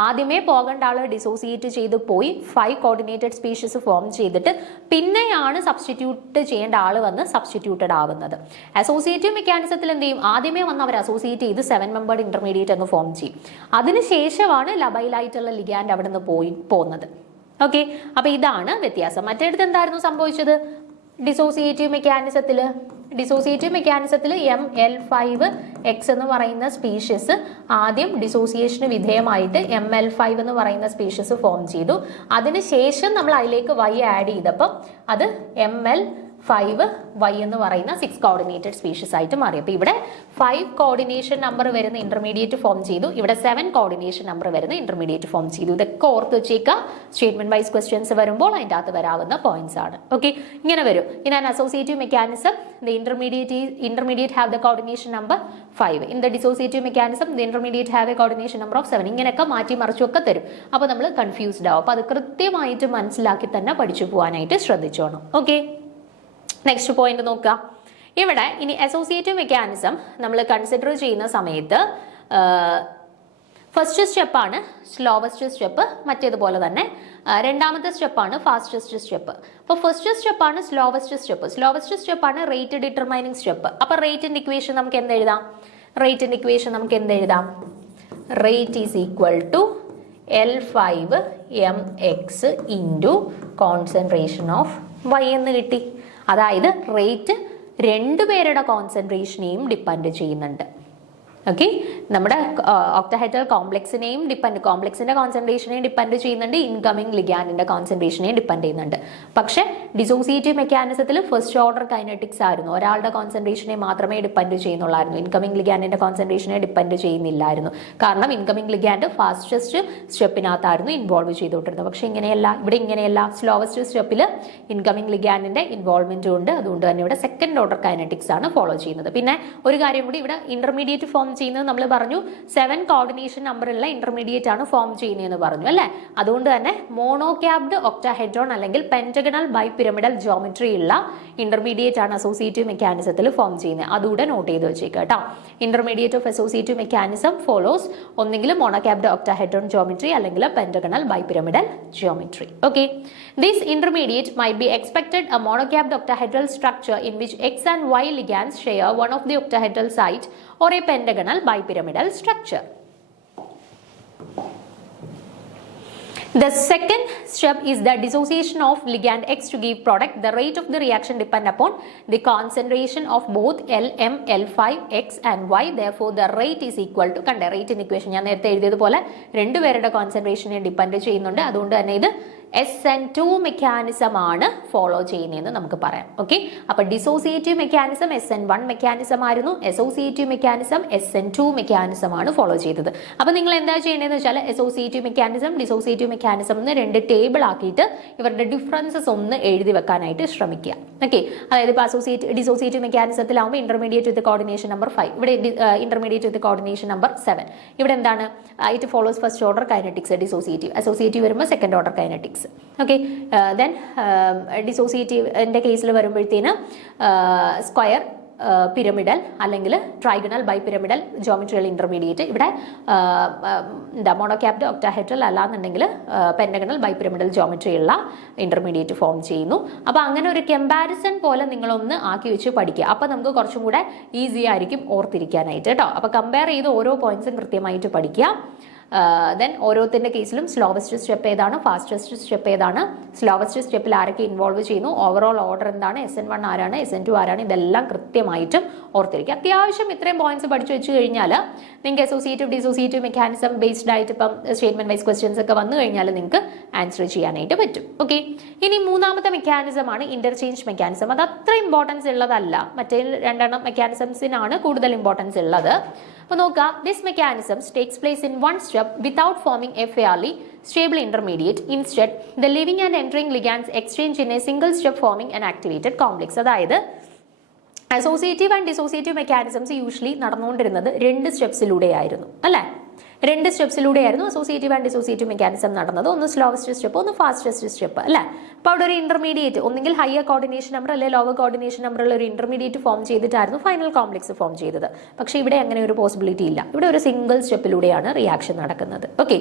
ആദ്യമേ പോകേണ്ട ആള് ഡിസോസിയേറ്റ് ചെയ്ത് പോയി 5 കോർഡിനേറ്റഡ് സ്പീഷീസ് ഫോം ചെയ്തിട്ട് പിന്നെയാണ് സബ്സ്റ്റിറ്റ്യൂട്ട് ചെയ്യേണ്ട ആള് വന്ന് സബ്സ്റ്റിറ്റ്യൂട്ടഡ് ആവുന്നത്. അസോസിയേറ്റീവ് മെക്കാനിസത്തിൽ എന്ത് ചെയ്യും? ആദ്യമേ വന്ന് അവർ അസോസിയേറ്റ് ചെയ്ത് 7 മെമ്പേർഡ് ഇന്റർമീഡിയറ്റ് എന്ന് ഫോം ചെയ്യും. അതിനുശേഷമാണ് ലബൈലായിട്ടുള്ള ലിഗാൻഡ് അവിടെ നിന്ന് പോകുന്നത്. ഓക്കെ, അപ്പൊ ഇതാണ് വ്യത്യാസം. മറ്റേടത്ത് എന്തായിരുന്നു സംഭവിച്ചത്? ഡിസോസിയേറ്റീവ് മെക്കാനിസത്തിൽ ML5X എന്ന് പറയുന്ന സ്പീഷീസ് ആദ്യം ഡിസോസിയേഷന് വിധേയമായിട്ട് ML5 എന്ന് പറയുന്ന സ്പീഷീസ് ഫോം ചെയ്തു. അതിനുശേഷം നമ്മൾ അതിലേക്ക് Y ആഡ് ചെയ്തപ്പം അത് ML5Y എന്ന് പറയുന്ന 6 കോർഡിനേറ്റഡ് സ്പീഷീസ് ആയിട്ട് മാറി. അപ്പൊ ഇവിടെ 5 കോർഡിനേഷൻ നമ്പർ വരുന്ന ഇന്റർമീഡിയറ്റ് ഫോം ചെയ്തു, ഇവിടെ 7 കോർഡിനേഷൻ നമ്പർ വരുന്ന ഇന്റർമീഡിയറ്റ് ഫോം ചെയ്തു. ഇതൊക്കെ ഓർത്ത് വെച്ചേക്കുക. സ്റ്റേറ്റ്മെന്റ് വൈസ് ക്വസ്റ്റ്യൻസ് വരുമ്പോൾ അതിൻ്റെ അകത്ത് വരാവുന്ന പോയിന്റ്സ് ആണ്. ഓക്കെ, ഇങ്ങനെ വരും. In an associative mechanism the intermediate have the coordination number 5. In the dissociative mechanism the intermediate have a coordination number of 7. ഇങ്ങനെയൊക്കെ മാറ്റി മറിച്ചൊക്കെ തരും. അപ്പോൾ നമ്മൾ കൺഫ്യൂസ്ഡ് ആവും. അപ്പോൾ അത് കൃത്യമായിട്ട് മനസ്സിലാക്കി തന്നെ പഠിച്ചു പോകാനായിട്ട് ശ്രദ്ധിച്ചോണം. ഓക്കെ, നെക്സ്റ്റ് പോയിന്റ് നോക്കുക. ഇവിടെ ഇനി അസോസിയേറ്റീവ് മെക്കാനിസം നമ്മൾ കൺസിഡർ ചെയ്യുന്ന സമയത്ത് ഫസ്റ്റ് സ്റ്റെപ്പാണ് സ്ലോവസ്റ്റ് സ്റ്റെപ്പ്, മറ്റേതുപോലെ തന്നെ രണ്ടാമത്തെ സ്റ്റെപ്പാണ് ഫാസ്റ്റസ്റ്റ് സ്റ്റെപ്പ്. അപ്പോൾ ഫസ്റ്റ് സ്റ്റെപ്പാണ് സ്ലോവസ്റ്റ് സ്റ്റെപ്പ്. സ്ലോവസ്റ്റ് സ്റ്റെപ്പാണ് റേറ്റ് ഡിറ്റർമൈനിങ് സ്റ്റെപ്പ്. അപ്പോൾ റേറ്റിന്റെ ഇക്വേഷൻ നമുക്ക് എന്ത് എഴുതാം? Rate is equal to L5mx into concentration of Y എന്ന് കിട്ടി. അതായത് റേറ്റ് രണ്ടുപേരുടെ കോൺസെൻട്രേഷനെയും ഡിപ്പെൻഡ് ചെയ്യുന്നുണ്ട്. ഓക്കെ, നമ്മുടെ ഒക്ടഹെഡ്രൽ കോംപ്ലക്സിനെയും കോംപ്ലക്സിന്റെ കോൺസെൻട്രേഷനെയും ഡിപ്പെൻഡ് ചെയ്യുന്നുണ്ട്, ഇൻകമിംഗ് ലിഗാൻഡിന്റെ കോൺസെൻട്രേഷനെയും ഡിപ്പെൻഡ് ചെയ്യുന്നുണ്ട്. പക്ഷെ ഡിസോസിയേറ്റീവ് മെക്കാനിസത്തിൽ ഫസ്റ്റ് ഓർഡർ കൈനറ്റിക്സ് ആയിരുന്നു. ഒരാളുടെ കോൺസെൻട്രേഷനെ മാത്രമേ ഡിപ്പെൻഡ് ചെയ്യുന്നുള്ളായിരുന്നു, ഇൻകമിംഗ് ലിഗാൻഡിന്റെ കോൺസെൻട്രേഷനെ ഡിപ്പെൻഡ് ചെയ്യുന്നില്ലായിരുന്നു. കാരണം ഇൻകമിംഗ് ലിഗാൻഡ് ഫാസ്റ്റസ്റ്റ് സ്റ്റെപ്പിനകത്തായിരുന്നു ഇൻവോൾവ് ചെയ്തുകൊണ്ടിരുന്നത്. പക്ഷെ ഇവിടെ ഇങ്ങനെയല്ല. സ്ലോവസ്റ്റ് സ്റ്റെപ്പിൽ ഇൻകമിംഗ് ലിഗാൻഡിന്റെ ഇൻവോൾവ്മെന്റും ഉണ്ട്. അതുകൊണ്ട് തന്നെ ഇവിടെ സെക്കൻഡ് ഓർഡർ കൈനറ്റിക്സ് ആണ് ഫോളോ ചെയ്യുന്നത്. പിന്നെ ഒരു കാര്യം കൂടി, ഇവിടെ ഇന്റർമീഡിയറ്റ് ഫോം ചെയ്യുന്നത് നമ്മൾ പറഞ്ഞു 7 കോർഡിനേഷൻ നമ്പറുള്ള ഇന്റർമീഡിയറ്റ് ആണ് ഫോം ചെയ്യുന്നതെന്ന് പറഞ്ഞു അല്ലേ. അതുകൊണ്ട് തന്നെ മോണോക്യാബ്ഡ് ഒക്ടാഹെഡ്രോൺ അല്ലെങ്കിൽ പെന്റഗണൽ ബൈപിരമിഡൽ ജോമെട്രി ഉള്ള ഇന്റർമീഡിയറ്റ് ആണ് അസോസിയേറ്റീവ് മെക്കാനിസത്തിൽ ഫോം ചെയ്യുന്നത്. അതുകൂടെ നോട്ട് ചെയ്ത് വെച്ചേക്കുക കേട്ടോ. Intermediate of associative mechanism follows ഒന്നെങ്കിൽ മോണോക്യാബ്ഡ് ഒക്ടാഹെഡ്രോൺ ജോമെട്രി അല്ലെങ്കിൽ pentagonal bipyramidal geometry. Okay, this intermediate might be expected a monocapped octahedral structure in which X and Y ligands share one of the octahedral site or a pentagonal bipyramidal structure. The second step is the dissociation of ligand X to give product. The rate of the reaction depend upon the concentration of both L5X and Y. Therefore, the rate is equal to rate in equation ഞാൻ നേരത്തെ എഴുതിയതുപോലെ രണ്ടുപേരുടെ കോൺസെൻട്രേഷനെ depend ചെയ്യുന്നുണ്ട്. അതുകൊണ്ട് തന്നെ ഇത് SN2 mechanism ആണ് follow ചെയ്യുന്നതെന്ന് നമുക്ക് പറയാം. ഓക്കെ, അപ്പൊ ഡിസോസിയേറ്റീവ് മെക്കാനിസം SN1 മെക്കാനിസം ആയിരുന്നു, അസോസിയേറ്റീവ് മെക്കാനിസം SN2 മെക്കാനിസം ആണ് ഫോളോ ചെയ്തത്. അപ്പൊ നിങ്ങൾ എന്താ ചെയ്യേണ്ടതെന്ന് വെച്ചാൽ അസോസിയേറ്റീവ് മെക്കാനിസം ഡിസോസിയേറ്റീവ് മെക്കാനിസം എന്ന് 2 ടേബിൾ ആക്കിയിട്ട് ഇവരുടെ ഡിഫറൻസസ് ഒന്ന് എഴുതി വെക്കാനായിട്ട് ശ്രമിക്കുക. ഓക്കെ, അതായത് ഇപ്പോൾ ഡിസോസിയേറ്റീവ് മെക്കാനിസത്തിലാവുമ്പോൾ ഇന്റർമീഡിയറ്റ് വിത്ത് കോർഡിനേഷൻ നമ്പർ 5, ഇവിടെ ഇന്റർമീഡിയറ്റ് വിത്ത് കോർഡിനേഷൻ നമ്പർ 7. ഇവിടെ എന്താണ്? It follows first order kinetics. Associative വരുമ്പോൾ second order kinetics. Okay, then ഡിസോസിയേറ്റീവിന്റെ കേസിൽ വരുമ്പോഴത്തേന് സ്ക്വയർ പിരമിഡൽ അല്ലെങ്കിൽ ട്രൈഗണൽ ബൈപിരമിഡൽ ജോമെട്രിയൽ ഇന്റർമീഡിയറ്റ്. ഇവിടെ എന്താ മോണോക്യാപ്ഡ് ഒക്ടാഹെഡ്രൽ അല്ലാന്നുണ്ടെങ്കിൽ പെന്റഗണൽ ബൈപിരമിഡൽ ജോമെട്രി ഉള്ള ഇന്റർമീഡിയറ്റ് ഫോം ചെയ്യുന്നു. അപ്പോൾ അങ്ങനെ ഒരു കമ്പാരിസൺ പോലെ നിങ്ങളൊന്ന് ആക്കി വെച്ച് പഠിക്കുക. അപ്പോൾ നമുക്ക് കുറച്ചും കൂടെ ഈസി ആയിരിക്കും ഓർത്തിരിക്കാനായിട്ട് കേട്ടോ. അപ്പോൾ കമ്പയർ ചെയ്ത് ഓരോ പോയിന്റ്സും കൃത്യമായിട്ട് പഠിക്കുക. ദെൻ ഓരോത്തിന്റെ കേസിലും സ്ലോവസ്റ്റ് സ്റ്റെപ്പ് ഏതാണ്, ഫാസ്റ്റസ്റ്റ് സ്റ്റെപ്പ് ഏതാണ്, സ്ലോവസ്റ്റ് സ്റ്റെപ്പിൽ ആരൊക്കെ ഇൻവോൾവ് ചെയ്യുന്നു, ഓവറോൾ ഓർഡർ എന്താണ്, SN1 ആരാണ്, SN2 ആരാണ്, ഇതെല്ലാം കൃത്യമായിട്ടും ഓർത്തിരിക്കുക. അത്യാവശ്യം ഇത്രയും പോയിന്റ്സ് പഠിച്ചു വെച്ച് കഴിഞ്ഞാൽ നിങ്ങൾക്ക് അസോസിയേറ്റീവ് ഡിസോസിയേറ്റീവ് മെക്കാനിസം ബേസ്ഡ് ആയിട്ട് ഇപ്പം സ്റ്റേറ്റ്മെന്റ് വൈസ് ക്വസ്റ്റ്യൻസ് ഒക്കെ വന്നു കഴിഞ്ഞാൽ നിങ്ങൾക്ക് ആൻസർ ചെയ്യാനായിട്ട് പറ്റും. ഓക്കെ, ഇനി മൂന്നാമത്തെ മെക്കാനിസം ആണ് ഇന്റർചേഞ്ച് മെക്കാനിസം. അത് അത്ര ഇമ്പോർട്ടൻസ് ഉള്ളതല്ല, മറ്റേ രണ്ടെണ്ണം മെക്കാനിസംസിനാണ് കൂടുതൽ ഇമ്പോർട്ടൻസ് ഉള്ളത്. അപ്പോൾ നോക്കുക, this mechanisms takes place in one step without foaming A fairly stable intermediate. Instead, the leaving and entering ligands exchange in a single step forming an activated complex. അതായത് associative and dissociative mechanisms usually നടന്നുകൊണ്ടിരുന്നത് 2 സ്റ്റെപ്സിലൂടെയായിരുന്നു അല്ലേ. 2 സ്റ്റെപ്സിലൂടെയായിരുന്നു associative and dissociative mechanism നടന്നത്. ഒന്ന് slowest step, ഒന്ന് fastest step അല്ലേ. അപ്പോൾ അവിടെ ഒരു ഇന്റർമീഡിയറ്റ്, ഒന്നെങ്കിൽ ഹയർ കോർഡിനേഷൻ നമ്പർ അല്ലെങ്കിൽ ലോവർ കോർഡിനേഷൻ നമ്പറുള്ള ഒരു ഇന്റർമീഡിയറ്റ് ഫോം ചെയ്തിട്ടായിരുന്നു ഫൈനൽ കോംപ്ലക്സ് ഫോം ചെയ്തത്. പക്ഷേ ഇവിടെ അങ്ങനെ ഒരു പോസിബിലിറ്റി ഇല്ല. ഇവിടെ ഒരു സിംഗിൾ സ്റ്റെപ്പിലൂടെയാണ് റിയാക്ഷൻ നടക്കുന്നത്. ഓക്കെ,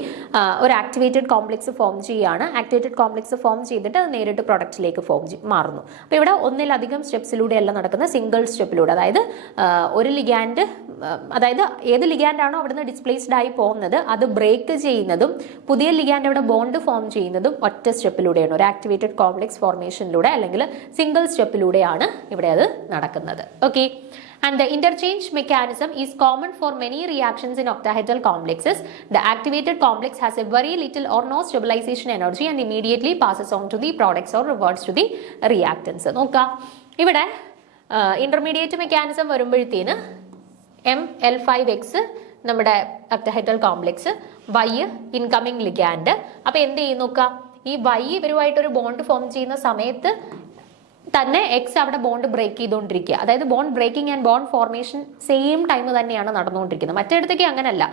ഒരു ആക്ടിവേറ്റഡ് കോംപ്ലക്സ് ഫോം ചെയ്യുകയാണ്. ആക്ടിവേറ്റഡ് കോംപ്ലക്സ് ഫോം ചെയ്തിട്ട് അത് നേരിട്ട് പ്രൊഡക്റ്റിലേക്ക് മാറുന്നു. അപ്പോൾ ഇവിടെ ഒന്നിലധികം സ്റ്റെപ്സിലൂടെ അല്ല നടക്കുന്ന, സിംഗിൾ സ്റ്റെപ്പിലൂടെ. അതായത് ഒരു ലിഗാൻഡ്, അതായത് ഏത് ലിഗാൻഡാണോ അവിടുന്ന് ഡിസ്പ്ലേസ്ഡ് ആയി പോകുന്നത് അത് ബ്രേക്ക് ചെയ്യുന്നതും പുതിയ ലിഗാൻഡ് അവിടെ ബോണ്ട് ഫോം ചെയ്യുന്നതും ഒറ്റ സ്റ്റെപ്പിലൂടെയാണ്, ഒരു ആക്ടിവേറ്റഡ് കോംപ്ലക്സ് ഫോർമേഷനിലൂടെ അല്ലെങ്കിൽ സിംഗിൾ സ്റ്റെപ്പിലൂടെയാണ് ഇവിടെ അത് നടക്കുന്നത്. Okay, and the interchange mechanism is common for many reactions in octahedral complexes. The activated complex has a very little or no stabilization energy and immediately passes on to the products or reverts to the reactants. നോക്കാം, ഇവിടെ intermediate mechanism വരുമ്പോഴത്തേന് ML5X നമ്മുടെ ഒക്ടഹെഡ്രൽ complex, Y incoming ligand. അപ്പോൾ എന്ത് ചെയ്യും നോക്കുക, ഈ Y ഇവരുമായിട്ടൊരു bond form ചെയ്യുന്ന സമയത്ത് തന്നെ എക്സ് അവിടെ ബോണ്ട് ബ്രേക്ക് ചെയ്തുകൊണ്ടിരിക്കുക. അതായത് bond breaking and bond formation same time തന്നെയാണ് നടന്നുകൊണ്ടിരിക്കുന്നത്. മറ്റേടത്തേക്ക് അങ്ങനല്ല,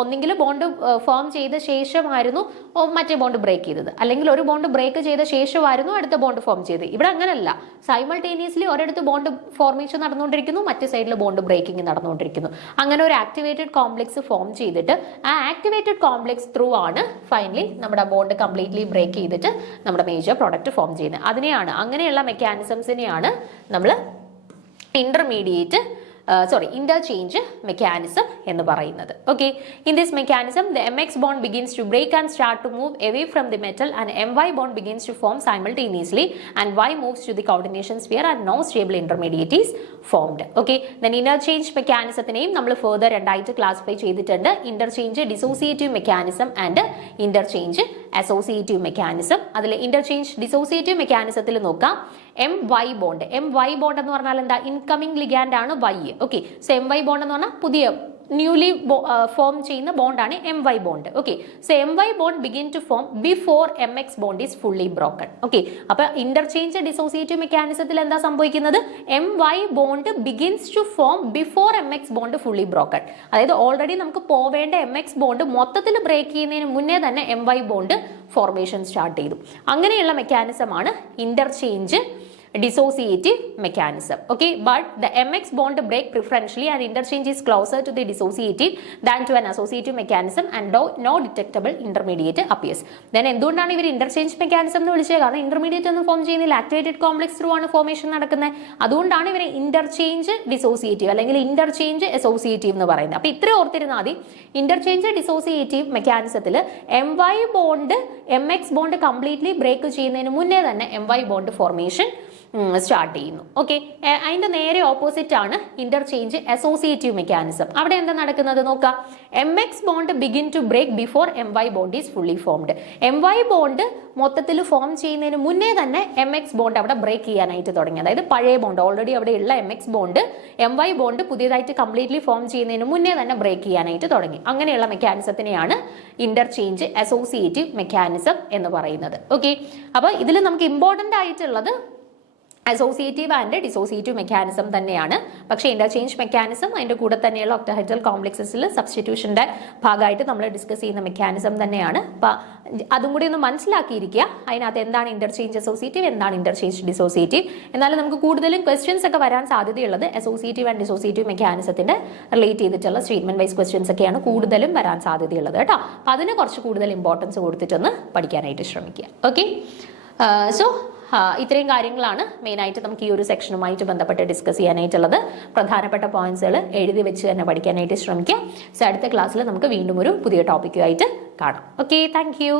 ഒന്നെങ്കിൽ ബോണ്ട് ഫോം ചെയ്ത ശേഷമായിരുന്നു മറ്റേ ബോണ്ട് ബ്രേക്ക് ചെയ്തത്, അല്ലെങ്കിൽ ഒരു ബോണ്ട് ബ്രേക്ക് ചെയ്ത ശേഷമായിരുന്നു അടുത്ത ബോണ്ട് ഫോം ചെയ്തത്. ഇവിടെ അങ്ങനല്ല, സൈമൾട്ടേനിയസ്ലി ഒരിടത്ത് ബോണ്ട് ഫോർമേഷൻ നടന്നുകൊണ്ടിരിക്കുന്നു, മറ്റേ സൈഡിൽ ബോണ്ട് ബ്രേക്കിംഗ് നടന്നുകൊണ്ടിരിക്കുന്നു. അങ്ങനെ ഒരു ആക്ടിവേറ്റഡ് കോംപ്ലക്സ് ഫോം ചെയ്തിട്ട് ആ ആക്ടിവേറ്റഡ് കോംപ്ലക്സ് ത്രൂ ആണ് ഫൈനലി നമ്മുടെ ബോണ്ട് കംപ്ലീറ്റ്ലി ബ്രേക്ക് ചെയ്തിട്ട് നമ്മുടെ മേജർ പ്രോഡക്റ്റ് ഫോം ചെയ്യുന്നത്. അതിനെയാണ്, അങ്ങനെയുള്ള മെക്കാനിസംസിനെയാണ് നമ്മൾ interchange mechanism എന്ന് പറയുന്നത്. Okay, in this mechanism the mx bond begins to break and start to move away from the metal and my bond begins to form simultaneously and y moves to the coordination sphere and no stable intermediate is formed. Okay, then interchange mechanismത്തിനെയും നമ്മൾ further രണ്ടായിട്ട് classify ചെയ്തിട്ടുണ്ട്. interchange dissociative mechanism and interchange associative mechanism. അതിൽ interchange dissociative mechanismത്തിൽ നോക്കാം, MY bond എന്ന് പറഞ്ഞാൽ എന്താ, incoming ligand ആണ് Y. Okay, so MY bond എന്ന് പറഞ്ഞാൽ പുതിയ ന്യൂലി ഫോം ചെയ്യുന്ന ബോണ്ടാണ് MY bond. Okay, so MY bond begin to form before MX bond is fully broken. Okay, അപ്പൊ ഇന്റർചേഞ്ച് ഡിസോസിയേറ്റീവ് മെക്കാനിസത്തിൽ എന്താ സംഭവിക്കുന്നത്, MY bond begins to form before MX bond fully broken. അതായത് ഓൾറെഡി നമുക്ക് പോവേണ്ട MX bond മൊത്തത്തിൽ break ചെയ്യുന്നതിന് മുന്നേ തന്നെ MY ബോണ്ട് ഫോർമേഷൻ സ്റ്റാർട്ട് ചെയ്തു. അങ്ങനെയുള്ള മെക്കാനിസമാണ് interchange dissociative mechanism. Okay, but the MX bond break preferentially and interchange is closer to the dissociative than to an associative mechanism and no detectable intermediate appears. Then എന്തുകൊണ്ടാണ് ഇവർ interchange mechanism എന്ന് വിളിച്ചത്? കാരണം intermediate ഒന്നും form ചെയ്യുന്നില്ല, activated complex through ആണ് formation നടക്കുന്നത്. അതുകൊണ്ടാണ് ഇവരെ ഇന്റർചേഞ്ച് ഡിസോസിയേറ്റീവ് അല്ലെങ്കിൽ ഇന്റർചേഞ്ച് അസോസിയേറ്റീവ് എന്ന് പറയുന്നത്. അപ്പൊ ഇത്ര ഓർത്തിരുന്നാൽ മതി, ഇന്റർചേഞ്ച് ഡിസോസിയേറ്റീവ് മെക്കാനിസത്തിൽ MY bond MX bond completely break ചെയ്യുന്നതിന് മുന്നേ തന്നെ MY ബോണ്ട് ഫോർമേഷൻ സ്റ്റാർട്ട് ചെയ്യുന്നു. ഓക്കെ, അതിന്റെ നേരെ ഓപ്പോസിറ്റ് ആണ് ഇന്റർചേഞ്ച് അസോസിയേറ്റീവ് മെക്കാനിസം. അവിടെ എന്താ നടക്കുന്നത് നോക്കാം, MX bond begin to break before MY bond is fully formed. MY bond മൊത്തത്തിൽ ഫോം ചെയ്യുന്നതിന് മുന്നേ തന്നെ MX ബോണ്ട് അവിടെ ബ്രേക്ക് ചെയ്യാനായിട്ട് തുടങ്ങി. അതായത് പഴയ ബോണ്ട്, ഓൾറെഡി അവിടെ ഉള്ള MX ബോണ്ട് MY ബോണ്ട് പുതിയതായിട്ട് കംപ്ലീറ്റ്ലി ഫോം ചെയ്യുന്നതിന് മുന്നേ തന്നെ ബ്രേക്ക് ചെയ്യാനായിട്ട് തുടങ്ങി. അങ്ങനെയുള്ള മെക്കാനിസത്തിനെയാണ് ഇന്റർചേഞ്ച് അസോസിയേറ്റീവ് മെക്കാനിസം എന്ന് പറയുന്നത്. ഓക്കെ, അപ്പൊ ഇതിൽ നമുക്ക് ഇമ്പോർട്ടന്റ് ആയിട്ടുള്ളത് അസോസിയേറ്റീവ് ആൻഡ് ഡിസോസിയേറ്റീവ് മെക്കാനിസം തന്നെയാണ്. പക്ഷേ ഇന്റർചേഞ്ച് മെക്കാനിസം അതിൻ്റെ കൂടെ തന്നെയുള്ള ഒക്ടഹെഡ്രൽ കോംപ്ലക്സസിൽ സബ്സ്റ്റിറ്റ്യൂഷൻ്റെ ഭാഗമായിട്ട് നമ്മൾ ഡിസ്കസ് ചെയ്യുന്ന മെക്കാനിസം തന്നെയാണ്. അപ്പം അതും കൂടി ഒന്ന് മനസ്സിലാക്കിയിരിക്കുക. അതിനകത്ത് എന്താണ് ഇന്റർചേഞ്ച് അസോസിയേറ്റീവ്, എന്താണ് ഇന്റർചേഞ്ച് ഡിസോസിയേറ്റീവ്. എന്നാലും നമുക്ക് കൂടുതലും ക്വസ്റ്റ്യൻസ് ഒക്കെ വരാൻ സാധ്യതയുള്ളത് അസോസിയേറ്റീവ് ആൻഡ് ഡിസോസിയേറ്റീവ് മെക്കാനിസത്തിന്റെ റിലേറ്റ് ചെയ്തിട്ടുള്ള സ്റ്റേറ്റ്മെന്റ് വൈസ് ക്വസ്റ്റ്യൻസ് ഒക്കെയാണ് കൂടുതലും വരാൻ സാധ്യതയുള്ളത് കേട്ടോ. അപ്പം അതിന് കുറച്ച് കൂടുതൽ ഇമ്പോർട്ടൻസ് കൊടുത്തിട്ടൊന്ന് പഠിക്കാനായിട്ട് ശ്രമിക്കുക. ഓക്കെ, സോ ഇത്രയും കാര്യങ്ങളാണ് മെയിനായിട്ട് നമുക്ക് ഈ ഒരു സെക്ഷനുമായിട്ട് ബന്ധപ്പെട്ട് ഡിസ്കസ് ചെയ്യാനായിട്ടുള്ളത്. പ്രധാനപ്പെട്ട പോയിന്റ്സുകൾ എഴുതി വെച്ച് തന്നെ പഠിക്കാനായിട്ട് ശ്രമിക്കുക. സോ അടുത്ത ക്ലാസ്സിൽ നമുക്ക് വീണ്ടും ഒരു പുതിയ ടോപ്പിക്കുമായിട്ട് കാണാം. Okay, thank you.